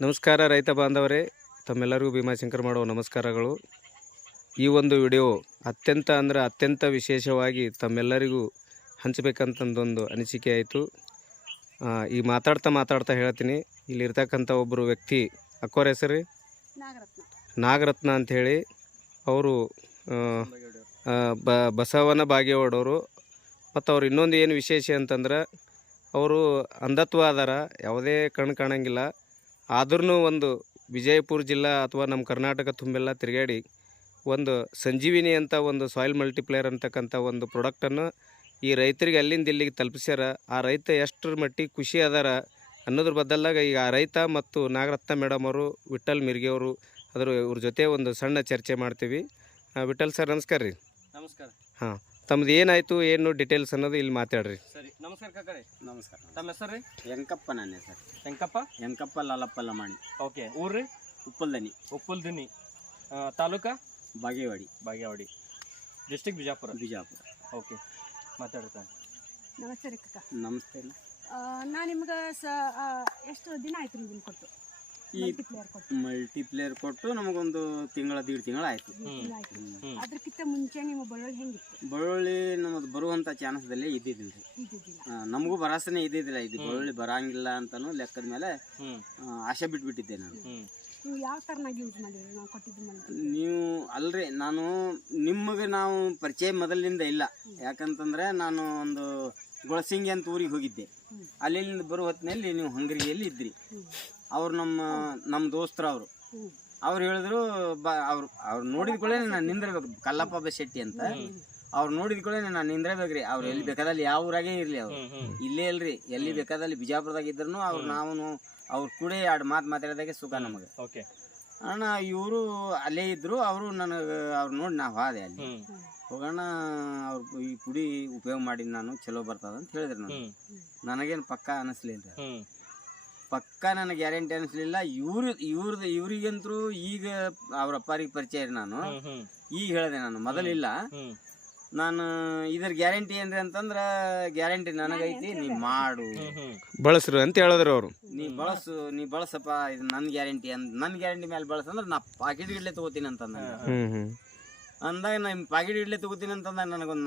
ನಮಸ್ಕಾರ ರೈತ ಬಾಂಧವರೇ ತಮ್ಮೆಲ್ಲರಿಗೂ ಭೀಮಾಶಂಕರ್ ಮಾಡುವ ನಮಸ್ಕಾರಗಳು. ಈ ಒಂದು ವಿಡಿಯೋ ಅತ್ಯಂತ ಅಂದರೆ ಅತ್ಯಂತ ವಿಶೇಷವಾಗಿ ತಮ್ಮೆಲ್ಲರಿಗೂ ಹಂಚಬೇಕಂತಂದೊಂದು ಅನಿಸಿಕೆ ಆಯಿತು. ಈ ಮಾತಾಡ್ತಾ ಮಾತಾಡ್ತಾ ಹೇಳ್ತೀನಿ. ಇಲ್ಲಿರ್ತಕ್ಕಂಥ ಒಬ್ಬರು ವ್ಯಕ್ತಿ ಅಕ್ಕೋರ ಹೆಸರು? ನಾಗರತ್ನ. ನಾಗರತ್ನ ಅಂಥೇಳಿ ಅವರು ಬ ಬಸವನ ಬಾಗೇವಾಡವರು ಮತ್ತು ಅವ್ರು ಇನ್ನೊಂದು ಏನು ವಿಶೇಷ ಅಂತಂದ್ರೆ ಅವರು ಅಂಧತ್ವ ಅದಾರ ಯಾವುದೇ ಕಣ್ಣು ಕಾಣಂಗಿಲ್ಲ. ಆದ್ರೂ ಒಂದು ವಿಜಯಪುರ ಜಿಲ್ಲಾ ಅಥವಾ ನಮ್ಮ ಕರ್ನಾಟಕ ತುಂಬೆಲ್ಲ ತಿರುಗಾಡಿ ಒಂದು ಸಂಜೀವಿನಿ ಅಂತ ಒಂದು ಸಾಯಿಲ್ ಮಲ್ಟಿಪ್ಲೇಯರ್ ಅಂತಕ್ಕಂಥ ಒಂದು ಪ್ರಾಡಕ್ಟನ್ನು ಈ ರೈತರಿಗೆ ಅಲ್ಲಿಂದ ಇಲ್ಲಿಗೆ ತಲುಪಿಸ್ಯಾರ. ಆ ರೈತ ಎಷ್ಟರ ಮಟ್ಟಿಗೆ ಖುಷಿ ಅದಾರ ಅನ್ನೋದ್ರ ಬದಲಾಗ ಈಗ ಆ ರೈತ ಮತ್ತು ನಾಗರತ್ನ ಮೇಡಮ್ ಅವರು ವಿಠಲ್ ಮಿರ್ಗೆ ಅವರು ಅದ್ರ ಇವ್ರ ಜೊತೆ ಒಂದು ಸಣ್ಣ ಚರ್ಚೆ ಮಾಡ್ತೀವಿ. ವಿಠಲ್ ಸರ್ ನಮಸ್ಕಾರ ರೀ. ನಮಸ್ಕಾರ. ತಮ್ದು ಏನಾಯಿತು ಏನು ಡೀಟೇಲ್ಸ್ ಅನ್ನೋದು ಇಲ್ಲಿ ಮಾತಾಡ್ರಿ. ಸರಿ ನಮಸ್ಕಾರ ಕಾಕರೆ. ನಮಸ್ಕಾರ. ತಮ್ಮ ಹೆಸರು ರೀ? ವೆಂಕಪ್ಪ ನನ್ನ ಹೆಸರು. ಶಂಕಪ್ಪ ವೆಂಕಪ್ಪ ಲಾಲಪ್ಪ ಲಮಾಣಿ. ಓಕೆ ಊರ್ರಿ? ಉಪ್ಪಲ್ದನಿ. ಉಪ್ಪಲ್ದಿನಿ. ತಾಲೂಕಾ? ಬಾಗೇವಾಡಿ. ಬಾಗೇವಾಡಿ. ಡಿಸ್ಟಿಕ್ ಬಿಜಾಪುರ? ಬಿಜಾಪುರ. ಓಕೆ ಮಾತಾಡ್ತಾನೆ ನಮಸ್ತೆ ರೀ ಕಕ್ಕ ನಮಸ್ತೆ ನಾನು ನಿಮ್ಗೆ ಸ ಎಷ್ಟು ದಿನ ಆಯ್ತು ನಿಮ್ಗೆ ಕೊಟ್ಟು? ಈ ಮಲ್ಟಿಪ್ಲೇಯರ್ ಕೊಟ್ಟು. ನಮಗೊಂದು ತಿಂಗಳ ದೀಡ್ ತಿಂಗಳ ಆಯ್ತು. ಅದಕ್ಕಿಂತ ಮುಂಚೆ ನಿಮ್ಮ ಬಳ್ಳುಳ್ಳಿ ಹೆಂಗಿತ್ತು ಬೆಳ್ಳುಳ್ಳಿ ನಮ್ಮದು ಬರುವಂತ ಚಾನ್ಸ್ದಲ್ಲಿ ಇದ್ದಿದ್ದಿಲ್ಲ ನಮಗೂ ಭರಾಸನೆ ಇದ್ದಿದ್ದಿಲ್ಲ ಇದು ಬೆಳ್ಳುಳ್ಳಿ ಬರಂಗಿಲ್ಲ ಅಂತಾನು ಲೆಕ್ಕದ ಮೇಲೆ ಆಶೆ ಆಸೆ ಬಿಟ್ಬಿಟ್ಟಿದ್ದೆ ನಾನು. ನೀವು ಯಾವ ಥರನಾಗಿ ಯೂಸ್ ಮಾಡಿದ್ರಿ? ನಾವು ಕೊಟ್ಟಿದ್ದು ಮಲ್ಟಿ ನೀವು ಅಲ್ರಿ ನಾನು ನಿಮಗೆ ನಾವು ಪರಿಚಯ ಮೊದಲಿಂದ ಇಲ್ಲ. ಯಾಕಂತಂದ್ರೆ ನಾನು ಒಂದು ಗೊಳಸಿಂಗಿ ಅಂತ ಊರಿಗೆ ಹೋಗಿದ್ದೆ. ಅಲ್ಲಿಂದ ಬರುವ ಹೊತ್ತಿನಲ್ಲಿ ನೀವು ಹಂಗರಿಗೆಯಲ್ಲಿ ಇದ್ರಿ. ಅವ್ರು ನಮ್ಮ ನಮ್ಮ ದೋಸ್ತರು ಅವರು. ಅವ್ರು ಹೇಳಿದ್ರು ಬಾ ಅವ್ರು ಅವ್ರು ನೋಡಿದ ಕೂಡಲೇ ನಾನು ನಿಂದಿರ್ಬೇಕು. ಕಲ್ಲಪ್ಪ ಬ ಶೆಟ್ಟಿ ಅಂತ. ಅವ್ರು ನೋಡಿದ ಕೂಡಲೇ ನಾನು ನಿಂದ್ರಬೇಕ್ರಿ. ಅವ್ರು ಎಲ್ಲಿ ಬೇಕಾದಲ್ಲಿ ಯಾವ ಊರಾಗೆ ಇರಲಿ ಅವ್ರು. ಇಲ್ಲೇ ಇಲ್ರಿ. ಎಲ್ಲಿ ಬೇಕಾದಲ್ಲಿ ಬಿಜಾಪುರದಾಗ ಇದ್ರು ಅವ್ರು ನಾವು ಅವ್ರ ಕೂಡ ಎರಡು ಮಾತು ಮಾತಾಡಿದಾಗೆ ಸುಖ ನಮಗೆ. ಓಕೆ. ಅಣ್ಣ ಇವರು ಅಲ್ಲೇ ಇದ್ರು. ಅವರು ನನಗೆ ಅವ್ರು ನೋಡಿ ನಾ ಹೋದೆ ಅಲ್ಲಿ. ಹೋಗೋಣ ಅವ್ರು ಈ ಪುಡಿ ಉಪಯೋಗ ಮಾಡಿ ನಾನು. ಚಲೋ ಬರ್ತದ ಅಂತ ಹೇಳಿದ್ರು ನಾನು ನನಗೇನು ಪಕ್ಕ ಅನಿಸ್ಲಿಲ್ಲ ಪಕ್ಕ ನನಗೆ ಗ್ಯಾರಂಟಿ ಅನಿಸ್ಲಿಲ್ಲ. ಇವ್ರು ಇವ್ರದ್ದು ಇವ್ರಿಗಂತರೂ ಈಗ ಅವ್ರ ಅಪ್ಪಾರಿಗೆ ಪರಿಚಯ ರೀ ನಾನು. ಈಗ ಹೇಳಿದೆ ನಾನು ಮೊದಲಿಲ್ಲ. ನಾನು ಇದ್ರ ಗ್ಯಾರಂಟಿ ಏನ್ರಿ ಅಂತಂದ್ರ ಗ್ಯಾರಂಟಿ ನನಗೈತಿ ನೀ ಮಾಡು. ಬಳಸ್ರು ಅಂತ ಹೇಳಿದ್ರು ಅವರು. ನೀ ಬಳಸು ನೀ ಬಳಸಪ್ಪ ಇದು ನನ್ನ ಗ್ಯಾರಂಟಿ ಅಂತ ನನ್ನ ಗ್ಯಾರಂಟಿ ಮೇಲೆ ಬಳಸಂದ್ರೆ ನಾ ಪಾಕೆಟ್ ಇಡ್ಲೆ ತಗೋತೀನಿ ಅಂತಂದ ಅಂದಾಗ ನಾ ಪಾಕೆಟ್ ಇಡ್ಲಿ ತಗೋತೀನಿ ಅಂತಂದ ನನಗೊಂದು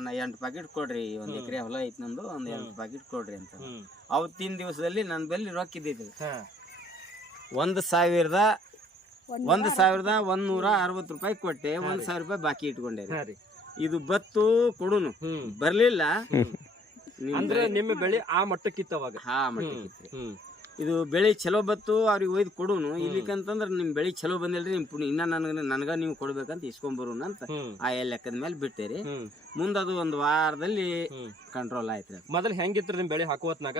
ನಾ ಎಂಟು ಪ್ಯಾಕೆಟ್ ಕೊಡ್ರಿ ಒಂದು ಎಕರೆ ಹೊಲ ಐತಿ ನಂದು ಒಂದು ಎಂಟು ಪಾಕೆಟ್ ಕೊಡ್ರಿ ಅಂತ. ಅವತ್ತಿನ ದಿವಸದಲ್ಲಿ ನನ್ನ ಬಲ್ಲಿ ರೊಕ್ಕ ಇದ್ದಿದ್ದು. ಹಾ. ಒಂದು ಸಾವಿರದ ಒಂದು ಸಾವಿರದ ಒಂದ್ ನೂರ ಅರವತ್ತು ರೂಪಾಯಿ. ಕೊಟ್ಟೆ ಒಂದು ಸಾವಿರ ರೂಪಾಯಿ ಬಾಕಿ ಇಟ್ಕೊಂಡೆ ರೀ. ಇದು ಬತ್ತು ಕೊಡುನು. ಬರ್ಲಿಲ್ಲ. ಅಂದ್ರೆ ನಿಮ್ಮ ಬೆಳೆ ಆ ಮಟ್ಟಕ್ಕಿತ್ತು ಅವಾಗ. ಹಾ ಮಟ್ಟಿಗಿತ್ರಿ ಹ್ಮ್. ಇದು ಬೆಳೆ ಚಲೋ ಬತ್ತು ಅವ್ರಿಗೆ ಒಯ್ದು ಕೊಡೋನು. ಇಲ್ಲಿಕಂತಂದ್ರೆ ನಿಮ್ ಬೆಳೆ ಚಲೋ ಬಂದಿಲ್ರಿ ನಿಮ್ ಪುಣ್ಯ ಇನ್ನ ನನ್ಗ ನನಗ ನೀವು ಕೊಡ್ಬೇಕಂತ ಇಸ್ಕೊಂಬರೋಣ ಅಂತ ಆ ಲೆಕ್ಕದ ಮೇಲೆ ಬಿಟ್ಟೇರಿ. ರೀ ಮುಂದೆ ಅದು ಒಂದು ವಾರದಲ್ಲಿ ಕಂಟ್ರೋಲ್ ಆಯ್ತ್ರಿ ಮೊದಲು ಹೆಂಗಿತ್ತು ನಿಮ್ಮ ನಿಮ್ ಬೆಳೆ ಹಾಕುವತ್ನಾಗ?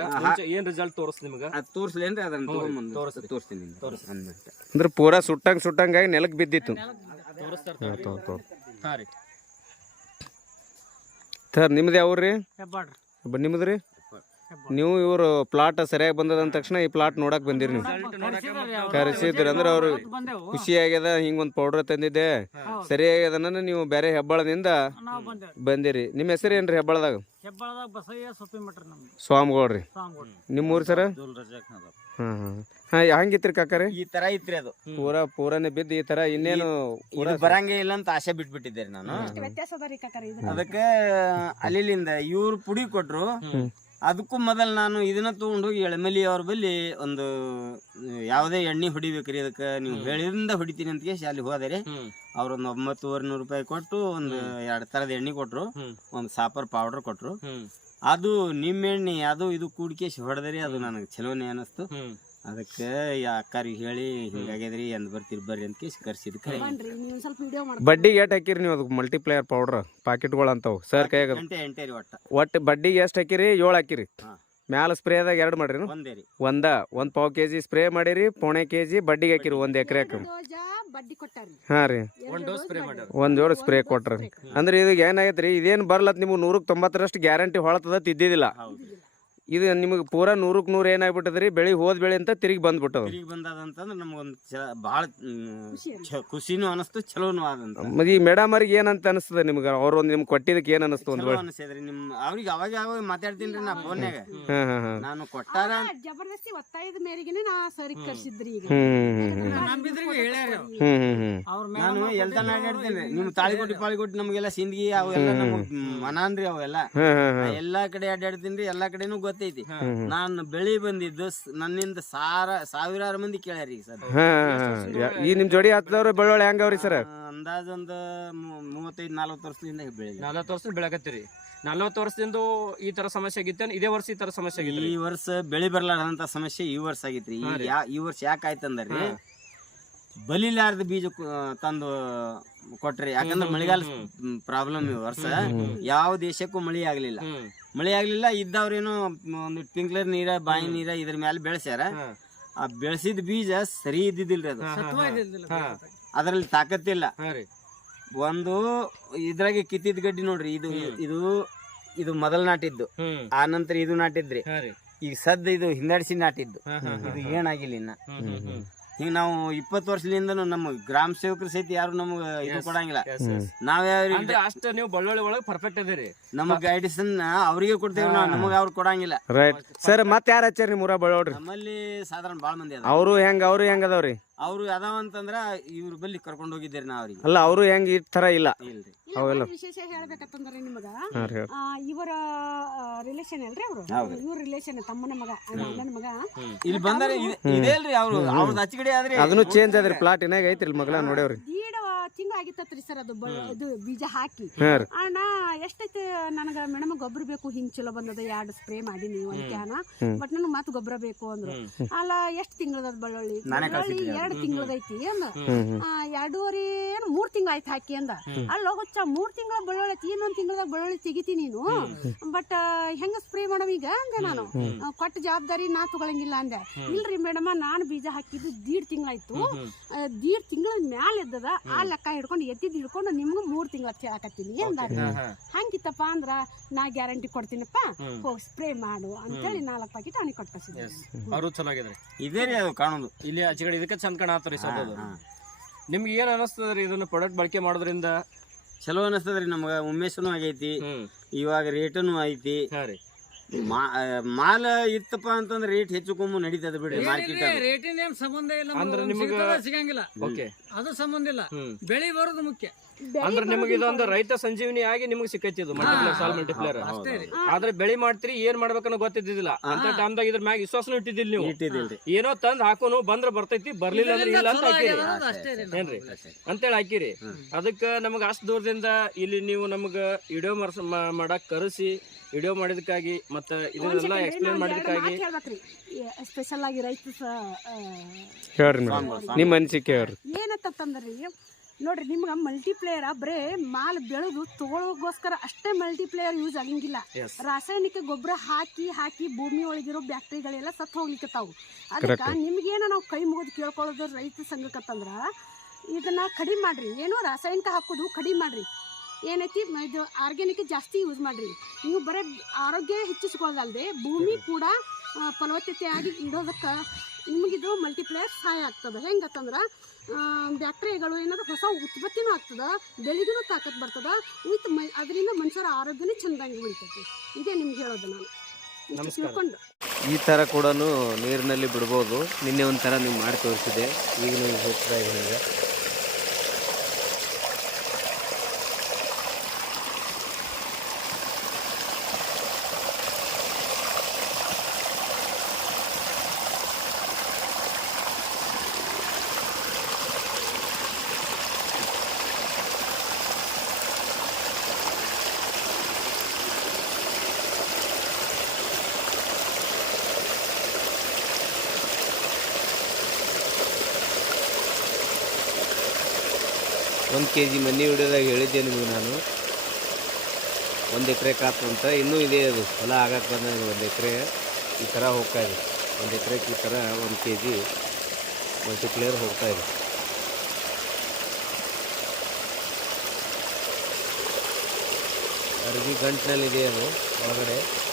ಏನ್ ರಿಸಲ್ಟ್ ತೋರಿಸ್ ನಿಮ್ಗ? ಅದ್ ತೋರ್ಸ್ಲೇನ್ರಿ ಅದನ್ನ ತಗೊಂಬಂದು. ತೋರಿಸ್ತೀನಿ. ಅಂದ್ರೆ ಪೂರಾ ಸುಟ್ಟಂಗ್ ಸುಟ್ಟಂಗಾಗಿ ನೆಲಕ್ಕೆ ಬಿದ್ದಿತ್ತು. ಸರ್ ನಿಮ್ದು ಯಾವ್ರಿ? ನಿಮ್ದು ರೀ. ನೀವು ಇವರು ಪ್ಲಾಟ್ ಸರಿಯಾಗಿ ಬಂದದ ಅಂದ ತಕ್ಷಣ ಈ ಪ್ಲಾಟ್ ನೋಡಕ್ ಬಂದಿರಿ ನೀವು. ಕರೆಸಿದ್ರಿ ಅಂದ್ರೆ ಅವ್ರು ಖುಷಿ ಆಗ್ಯದ ಹಿಂಗೊಂದು ಪೌಡರ್ ತಂದಿದ್ದೆ. ಸರಿಯಾಗ್ಯದನ್ನ ನೀವು ಬೇರೆ ಹೆಬ್ಬಳದಿಂದ ಬಂದಿರಿ. ನಿಮ್ಮ ಹೆಸರು ಏನ್ರಿ ಹೆಬ್ಬಳದಾಗ? ಹೆಬ್ಬಳದಾಗ ಬಸಯ್ಯ ಸೊಪ್ಪಿ ಮಟ್ರಿ ನಮ್ದು. ಸ್ವಾಮಿಗೌಡ್ರಿ. ನಿಮ್ಮ ಊರು ಸರ? ಹಾಂ ಹಾಂ ಹಾಂ ಹಂಗಿತ್ರಿ ಕಾಕರಿ? ಈ ತರ ಐತ್ರಿ ಅದು. ಪೂರಾ ಪೂರನೇ ಬಿದ್ದು ಈ ತರ ಇನ್ನೇನು ಬರಂಗೇ ಇಲ್ಲ ಅಂತ ಆಸೆ ಬಿಟ್ಬಿಟ್ಟಿದ್ದೆ ರೀ ನಾನು ಅದಕ್ಕೆ ಅಲ್ಲಿಂದ ಇವ್ರು ಪುಡಿ ಕೊಟ್ರು. ಅದಕ್ಕೂ ಮೊದಲು ನಾನು ಇದನ್ನ ತಗೊಂಡೋಗಿ ಎಳಮಲಿ ಅವ್ರ ಬಳಿ ಒಂದು ಯಾವುದೇ ಎಣ್ಣೆ ಹೊಡಿಬೇಕ್ರಿ ಅದಕ್ಕೆ ನೀವು ಹೇಳಿದ್ರಿಂದ ಹೊಡಿತೀನಿ ಅಂತ ಕೇಳಿ ಅಲ್ಲಿ ಹೋದೆ ರೀ ಹ್ಮ್. ಅವ್ರೊಂದು ಒಂಬತ್ತುವರೆ ನೂರು ರೂಪಾಯಿ ಕೊಟ್ಟು ಒಂದು ಎರಡು ಥರದ ಎಣ್ಣೆ ಕೊಟ್ರು. ಒಂದು ಸಾಪರ್ ಪೌಡರ್ ಕೊಟ್ರು. ಅದು ನಿಮ್ಮ ಎಣ್ಣೆ ಅದು ಇದು ಕೂಡಿಕೆ ಹೊಡೆದ್ರಿ ಅದು ನನಗೆ ಚಲೋನೇ ಅನಿಸ್ತು. ಅದಕ್ಕೆ ಅಕ್ಕಾರಿಗೆ ಹೇಳಿ ಹಿಂಗಾಗ್ಯದ್ರಿ ಎಂದ್ ಬರ್ತೀರಿ ಬರ್ರಿ ಅಂತ ಕೇಸ್ ಕರ್ಸಿದ್ ಕರೆ. ಬನ್ರಿ ನೀವು ಸ್ವಲ್ಪ ವಿಡಿಯೋ ಮಾಡಿ ಬಡ್ಡಿಗೆ ಎಷ್ಟು ಹಾಕಿರಿ ನೀವು ಅದಕ್ಕೆ ಮಲ್ಟಿಪ್ಲೇಯರ್ ಪೌಡ್ರ್ ಪಾಕೆಟ್ಗಳು ಅಂತಾವು? ಸರ್ ಕೈಯಾಗ ಒಟ್ಟ. ಒಟ್ಟು ಬಡ್ಡಿಗೆ ಎಷ್ಟು ಹಾಕಿರಿ? ಏಳು ಹಾಕಿರಿ. ಮ್ಯಾಲ ಸ್ಪ್ರೇ ಸ್ಪ್ರೇದಾಗ ಎರಡು ಮಾಡ್ರಿ ಒಂದೇ ರೀ. ಒಂದ ಒಂದು ಪಾವ್ ಕೆ ಜಿ ಸ್ಪ್ರೇ ಮಾಡಿರಿ ಪೋಣೆ ಕೆ ಜಿ ಬಡ್ಡಿಗೆ ಹಾಕಿರಿ ಒಂದು ಎಕರೆ ಡೋಜ ಬಡ್ಡಿ ಕೊಟ್ಟಾರಿ. ಹಾಂ ರೀ. ಒಂದ್ ಡೋಸ್ ಸ್ಪ್ರೇ ಮಾಡ್ಯಾರ. ಒಂದು ಜೋಡಿ ಸ್ಪ್ರೇ ಕೊಟ್ರಿ. ಅಂದ್ರೆ ಇದು ಏನಾಗೈತೆ ರೀ ಇದೇನು ಬರ್ಲತ್ ನಿಮ್ಗೆ ನೂರಕ್ಕೆ ತೊಂಬತ್ತರಷ್ಟು ಗ್ಯಾರಂಟಿ ಹೊಳತದ ತಿದ್ದಿದ್ದಿಲ್ಲ ಹೌದು ಇದು ನಿಮಗೆ ಪೂರಾ ನೂರಕ್ಕೆ ನೂರು ಏನಾಗ್ಬಿಟ್ಟದ್ರಿ ಬೆಳಿ ಹೋದ ಬೆಳೆ ಅಂತ ತಿರುಗಿ ಬಂದ್ಬಿಟ್ಟದ ತಿರುಗಿ ಬಂದದಂತಂದ್ರೆ ನಮಗೊಂದು ಚ ಭಾಳ ಖುಷಿನೂ ಅನಿಸ್ತು ಚಲೋನು ಆದಂತ. ಮತ್ತೆ ಈ ಮೇಡಮ್ ಅವ್ರಿಗೆ ಏನಂತ ಅನಿಸ್ತದ ನಿಮ್ಗೆ? ಅವ್ರೊಂದು ಒಂದು ನಿಮ್ಗೆ ಕೊಟ್ಟಿದ್ದಕ್ಕೆ ಏನು ಅನಿಸ್ತು ಒಂದು ವೇಳೆ? ಅನಿಸಿದ್ರಿ ನಿಮ್ ಅವ್ರಿಗೆ ಅವಾಗ ಅವಾಗ ಮಾತಾಡ್ತೀನಿ ನಾ ಫೋನ್ಯಾಗ. ಹಾಂ ಹಾಂ ಹಾಂ ನಾನು ಕೊಟ್ಟಾರ ಜಬರ್ದಸ್ತಿ ಒತ್ತಾಯದ ಮೇರೆಗೆನೆ ನಾ ಸರಿ ಕರ್ಸಿದ್ರಿ ಈಗ. ನಂಬಿದ್ರಿಗೆ ಹೇಳ್ಯಾರ. ಹ್ಞೂ ಹ್ಞೂ ಹ್ಞೂ ನಾನು ಮೇಡಮ್ ಎಲ್ತಾನ ಆಡಾಡ್ತೇನೆ ನಿಮ್ ತಾಳಿಕೊಟ್ಟಿ ಪಾಳಿಕೊಟ್ಟಿ ನಮಗೆಲ್ಲ ಸಿಂದಗಿ ಅವೆಲ್ಲ ನಮಗ್ ಮನಾನ್ರಿ ಅವೆಲ್ಲ. ಎಲ್ಲಾ ಕಡೆ ಅಡ್ಡಾಡ್ತೀನಿ ರೀ ಎಲ್ಲಾ ಕಡೆನೂ ಗೊತ್ತೈತಿ ನಾನು ಬೆಳಿ ಬಂದಿದ್ದು ಸ್- ನನ್ನಿಂದ ಸಾರ ಸಾವಿರಾರು ಮಂದಿ ಕೇಳ್ಯಾರಿ ಸರ್ ಹಾಂ ಈ ನಿಮ್ ಜೋಡಿ ಹತ್ತದವ್ರು ಬೆಳ್ಳೊಳ್ಳೆ ಹೆಂಗವ್ರಿ ಸರ್? ಅಂದಾಜ್ ಒಂದು ಮೂವತ್ತೈದು ನಲ್ವತ್ತು ವರ್ಷದಿಂದ ಬೆಳಿ ನಲವತ್ತು ವರ್ಷ ಬೆಳಕತ್ತೀರಿ. ನಲವತ್ತು ವರ್ಷದಿಂದ ಈ ತರ ಸಮಸ್ಯೆ ಆಗಿತ್ತೇನು ಇದೇ ವರ್ಷ ಈ ತರ ಸಮಸ್ಯೆ ಆಗಿತ್ತು ಈ ವರ್ಷ ಬೆಳಿ ಬರ್ಲಾರ್ದಂತ ಸಮಸ್ಯೆ ಈ ವರ್ಷ ಆಗೈತ್ರಿ. ಈ ಯಾ- ಈ ವರ್ಷ ಯಾಕೆ ಆಯ್ತಂದ್ರಿ? ಬಲಿಲಾರ್ದ ಬೀಜ ಕು- ತಂದು ಕೊಟ್ರಿ. ಯಾಕಂದ್ರೆ ಮಳೆಗಾಲ ಪ್ರಾಬ್ಲಮ್ ಈ ವರ್ಷ. ಯಾವ ದೇಶಕ್ಕೂ ಮಳಿ ಆಗ್ಲಿಲ್ಲ. ಹ್ಮ್. ಮಳಿ ಆಗ್ಲಿಲ್ಲ ಇದ್ದವ್ರೇನು ಒಂದು ಟಿಂಕ್ಲರ್ ನೀರ ಬಾಯಿ ನೀರ ಇದ್ರ ಮೇಲೆ ಬೆಳೆಸ್ಯಾರ. ಆ ಬೆಳೆಸಿದ ಬೀಜ ಸರಿ ಇದ್ದಿದ್ದಿಲ್ರಿ ಅದು. ಅದ್ರಲ್ಲಿ ತಾಕತ್ತಿಲ್ಲ ರೀ. ಒಂದು ಇದ್ರಾಗೆ ಕಿತ್ತಿದ ಗಡ್ಡಿ ನೋಡ್ರಿ ಇದು ಇದು ಇದು ಮೊದಲ್ ನಾಟಿದ್ದು. ಆ ನಂತರ ಇದು ನಾಟಿದ್ರಿ. ಈಗ ಸದ್ದ ಇದು ಹಿಂದಡಿಸಿ ನಾಟಿದ್ದು. ಇದು ಏನಾಗಿಲ್ಲ ಇನ್ನ. ಹ್ಮ್ ಹ್ಮ್ ಹ್ಮ್. ಹಿಂಗ ನಾವು ಇಪ್ಪತ್ತು ವರ್ಷದಿಂದ ನಮ್ಮ ಗ್ರಾಮ ಸೇವಕರು ಸಹಿತ ಯಾರು ನಮ್ಗೆ ಇದು ಕೊಡಂಗಿಲ್ಲ. ನಾವ್ಯಾವ ಅಂದ್ರೆ ಅಷ್ಟ ನೀವು ಬಳ್ಳೊಳ್ಳಿ ಒಳಗೆ ಪರ್ಫೆಕ್ಟ್ ಅದೀರಿ. ನಮ್ಮ ಗೈಡೆನ್ಸ್ ಅವ್ರಿಗೆ ಕೊಡ್ತೇವೆ ನಾವು ನಮಗೆ ಅವ್ರು ಕೊಡಂಗಿಲ್ಲ. ರೈಟ್ ಸರ್ ಮತ್ತೆ ಯಾರು ಹಚ್ಚಾರ ನಿಮ್ಮ ಊರ ಬೆಳ್ಳೋಡ್ರಿ ನಮ್ಮಲ್ಲಿ ಸಾಧಾರಣ ಬಾಳ ಮಂದಿ ಅದ ಅವರು ಹೆಂಗ ಅವರು ಹೆಂಗ ಅದಾವ್ರಿ? ಅವ್ರು ಅದಾವ ಅಂತಂದ್ರ ಇವ್ರ ಬಲ್ಲಿ ಕರ್ಕೊಂಡು ಹೋಗಿದ್ದೀರಿ ನಾ ಅವ್ರಿಗೆ. ಅಲ್ಲ ಅವರು ಹೆಂಗ್ ಈ ತರ ಇಲ್ಲ. ಇಲ್ರಿ. ಇಲ್ಲ, ಅವೆಲ್ಲ. ಒಂದ್ ವಿಶೇಷ ಹೇಳ್ಬೇಕಂತಂದ್ರೆ ನಿಮಗ. ಹಾಂ ರೀ ಆ, ಇವರ ರಿಲೇಷನ್ ಅಲ್ರಿ ಅವರು? ಹೌದ್ರಿ. ಇವ್ರ ರಿಲೇಷನ್ ತಮ್ಮನ ಮಗ ಅಣ್ಣನ ಮಗ. ಇಲ್ಲಿ ಬಂದರೆ ಇದೇಲ್ರಿ ಅವ್ರು. ಅವ್ರದ್ದು ಹಚ್ಚಿಗಡೆ ಆದ್ರೆ ಅದನ್ನು ಚೇಂಜ್ ಆದ್ರೆ ಪ್ಲಾಟ್ ಏನಾಗ ಐತ್ರಿ ಇಲ್ಲಿ ಮಗಳ ನೋಡ್ಯಾವ್ರಿ ತಿಂಗಳ ಆಗಿತ್ತತ್ರಿ ಸರ್ ಅದು ಇದು ಬೀಜ ಹಾಕಿ. ಅಣ್ಣ ಎಷ್ಟೈತೆ ನನಗ ಮೇಡಮ್ ಗೊಬ್ಬರ ಬೇಕು? ಹಿಂಗ್ ಚಲೋ ಬಂದದ ಎರಡು ಸ್ಪ್ರೇ ಮಾಡೀನಿ ನೀವು ಕ್ಯಾನ ಬಟ್ ನನಗ್ ಮತ್ ಗೊಬ್ಬರ ಬೇಕು ಅಂದ್ರು. ಅಲ್ಲ ಎಷ್ಟ್ ತಿಂಗಳದ ಬಳ್ಳುಳ್ಳಿ? ಬಳ್ಳುಳ್ಳಿ ಎರಡ್ ಎರಡು ತಿಂಗಳದೈತಿ ಅಂದ ಎರಡೂವರೆ ಏನು ಮೂರ್ ತಿಂಗಳ ಆಯ್ತು ಹಾಕಿ ಅಂದ. ಅಲ್ಲ ಹುಚ್ಚ ಮೂರ್ ತಿಂಗಳ ಬಳ್ಳುಳ್ಳಿ ಐತಿ ಇನ್ನೊಂದ್ ತಿಂಗಳದಾಗ ಬಳ್ಳುಳ್ಳಿ ತೆಗಿತಿ ನೀನು. ಬಟ್ ಹೆಂಗ ಸ್ಪ್ರೇ ಮಾಡಮ್ ಈಗ? ಅಂದೆ ನಾನು. ಕೊಟ್ಟ ಜವಾಬ್ದಾರಿ ನಾ ತಗೊಳಂಗಿಲ್ಲ ಅಂದೆ. ಇಲ್ರಿ ಮೇಡಮ್ ನಾನು ಬೀಜ ಹಾಕಿದ್ದು ದೀಡ್ ತಿಂಗಳಾಯ್ತು. ದೀಡ್ ತಿಂಗಳ ಮ್ಯಾಲ ಎದ್ದದ. ಆ ಲೆಕ್ಕ ಹಿಡ್ಕೊಂಡು ಎದ್ದಿದ್ದು ಹಿಡ್ಕೊಂಡು ನಿಮ್ಗೆ ಮೂರ್ ತಿಂಗಳ ಕೇಳಕತ್ತೀನಿ ಏನ್ ಹಂಗಿತ್ತಪ್ಪ ಅಂದ್ರ ನಾ ಗ್ಯಾರಂಟಿ ಕೊಡ್ತೀನಪ್ಪ. ಹೋಗಿ ಸ್ಪ್ರೇ ಮಾಡು ಅಂತೇಳಿ ನಾಲ್ಕು ಪ್ಯಾಕೆಟ್ ಅವನಿಗೆ ಕೊಟ್ಕಸಿದ್ವಿ ಅವರು ಚಲೋ ಆಗಿದ್ರಿ ಇದೇ ರೀ ಅದು ಕಾಣೋದು ಇಲ್ಲಿ ಆಚೆಗಡೆ ಇದಕ್ಕೆ ಚಂದ ಕಾಣತ್ತರಿ ಸೋದೋದು. ನಿಮ್ಗೆ ಏನ್ ಅನಸ್ತದ್ರಿ ಇದನ್ನ ಪ್ರಾಡಕ್ಟ್ ಬಳಕೆ ಮಾಡೋದ್ರಿಂದ? ಚಲೋ ಅನಿಸ್ತದ್ರಿ ನಮ್ಗ. ಉಮೇಶನು ಆಗೈತಿ. ಇವಾಗ ರೇಟನು ಐತಿ. ಹಾ ರೀ. ಮಾ- ಮಾಲ ಇತ್ತಪ್ಪ ಅಂತಂದ್ರೆ ರೇಟ್ ಹೆಚ್ಚು ಕೊಮ್ಮು ನಡೀತದ ಬಿಡಿ ಮಾರ್ಕೆಟ್ ರೇಟಿನ ಏನ್ ಸಂಬಂಧ ಇಲ್ಲ ಅಂದ್ರೆ ನಮ್ಗೆ ಸಿಗ್ತದ, ಸಿಗಂಗಿಲ್ಲ. ಓಕೆ. ಅದು ಸಂಬಂಧ ಇಲ್ಲ. ಬೆಳಿ ಬರೋದು ಮುಖ್ಯ. ಅಂದ್ರೆ ನಿಮಗೆ ಇದೊಂದು ರೈತ ಸಂಜೀವಿನಿ ಆಗಿ ನಿಮ್ಗೆ ಸಿಕ್ಕೈತಿ ಇದು ಮಲ್ಟಿಪ್ಲೇರ್ ಸಾಲ್ ಆದ್ರೆ ಬೆಳಿ ಮಾಡ್ತೀರಿ ಏನ್ ಮಾಡ್ಬೇಕನ್ನೋ ಗೊತ್ತಿದ್ದಿಲ್ಲ ಅಂತ ಟೈಮ್ದಾಗ ಇದ್ರ ಮ್ಯಾಗ ವಿಶ್ವಾಸನು ಇಟ್ಟಿದ್ದಿಲ್ಲ ನೀವು. ಏನೋ ತಂದ್ ಹಾಕೋನು ಬಂದ್ರ ಬರ್ತೈತಿ ಬರ್ಲಿಲ್ಲ ಅಂದ್ರೆ ಇಲ್ಲ ಅಂತ ಹಾಕಿರಿ. ಏನ್ರಿ? ಅಂತೇಳಿ ಹಾಕಿರಿ. ಅದಕ್ಕ ನಮಗ ಅಷ್ಟ್ ದೂರದಿಂದ ಇಲ್ಲಿ ನೀವು ನಮಗ ವಿಡಿಯೋ ಮರ್ಸ ಮಾಡಕ್ ಕರೆಸಿ ವಿಡಿಯೋ ಮಾಡಿದಕ್ಕಾಗಿ ಮತ್ತ ಇದನ್ನೆಲ್ಲ ಎಕ್ಸ್ಪ್ಲೇನ್ ಮಾಡಿದಕ್ಕಾಗಿ ಸ್ಪೆಷಲ್ ಆಗಿ ರೈತ ಹೇಳ್ರಿ ನಿಮ್ಮ ಅನಿಸಿಕೆ ಹೇಳ್ರಿ. ಏನಂತಂದ್ರಿ ನೋಡ್ರಿ ನಿಮ್ಗೆ ಮಲ್ಟಿಪ್ಲೇಯರ್ ಬರೇ ಮಾಲ್ ಬೆಳೆದು ತಗೊಳ್ಳೋಗೋಸ್ಕರ ಅಷ್ಟೇ ಮಲ್ಟಿಪ್ಲೇಯರ್ ಯೂಸ್ ಆಗಂಗಿಲ್ಲ. ರಾಸಾಯನಿಕ ಗೊಬ್ಬರ ಹಾಕಿ ಹಾಕಿ ಭೂಮಿ ಒಳಗಿರೋ ಬ್ಯಾಕ್ಟರಿಗಳೆಲ್ಲ ಸತ್ತು ಹೋಗ್ಲಿಕ್ಕತ್ತಾವು ಅದಕ್ಕೆ ನಿಮ್ಗೇನು ನಾವು ಕೈ ಮುಗಿದು ಕೇಳ್ಕೊಳ್ಳೋದು ರೈತ ಸಂಘಕ್ಕತ್ತಂದ್ರ ಇದನ್ನ ಕಡಿಮೆ ಮಾಡ್ರಿ. ಏನು ರಾಸಾಯನಿಕ ಹಾಕೋದು ಕಡಿಮೆ ಮಾಡ್ರಿ. ಏನೈತಿ ಇದು ಆರ್ಗ್ಯಾನಿಕ್ ಜಾಸ್ತಿ ಯೂಸ್ ಮಾಡ್ರಿ. ನೀವು ಬರೀ ಆರೋಗ್ಯ ಹೆಚ್ಚಿಸ್ಕೊಳ್ಳೋದಲ್ದೆ ಭೂಮಿ ಕೂಡ ಫಲವತ್ತತೆ ಫಲವತ್ತತೆಯಾಗಿ ಇಡೋದಕ್ಕೆ ನಿಮಗಿದು ಮಲ್ಟಿಪ್ಲೇಯರ್ ಸಹಾಯ ಆಗ್ತದೆ. ಹೆಂಗತ್ತಂದ್ರೆ ಬ್ಯಾಕ್ಟೀರಿಯಾಗಳು ಏನಾದ್ರು ಹೊಸ ಉತ್ಪತ್ತಿನೂ ಆಗ್ತದೆ ಬೆಳಿಗ್ಗೆ ತಾಕತ್ತು ಬರ್ತದೆ ವಿತ್ ಮೈ ಅದರಿಂದ ಮನುಷ್ಯರ ಆರೋಗ್ಯನೂ ಚೆಂದಾಗಿ ಉಳಿತೈತಿ. ಇದೇ ನಿಮ್ಗೆ ಹೇಳೋದು ನಾನು. ತಿಳ್ಕೊಂಡು. ಈ ಥರ ಕೂಡ ನೀರಿನಲ್ಲಿ ಬಿಡ್ಬೋದು. ನಿನ್ನೆ ಒಂಥರ ನೀವು ಮಾಡಿ ತೋರಿಸಿದೆ ಈಗ ನೀವು ಹೋಗ್ತಾ ಇದ್ದೀವಿ ಒಂದು ಕೆ ಜಿ ಮನೆ ಹಿಡಿಯೋದಾಗ ಹೇಳಿದ್ದೆ ನಿಮಗೆ ನಾನು. ಒಂದು ಎಕರೆ ಕಾತು ಅಂತ. ಇನ್ನೂ ಇದೆ ಅದು. ಹೊಲ ಆಗಕ್ಕೆ ಬಂದ ಒಂದು ಎಕರೆ. ಈ ಥರ ಹೋಗ್ತಾ ಇದೆ. ಒಂದು ಎಕರೆಗೆ ಈ ಥರ ಒಂದು ಕೆ ಜಿ ಮಲ್ಟಿಪ್ಲೇಯರ್ ಹೋಗ್ತಾ ಇದೆ. ಅರ್ಬಿ ಗಂಟಿನಲ್ಲಿದೆ ಅದು ಒಳಗಡೆ.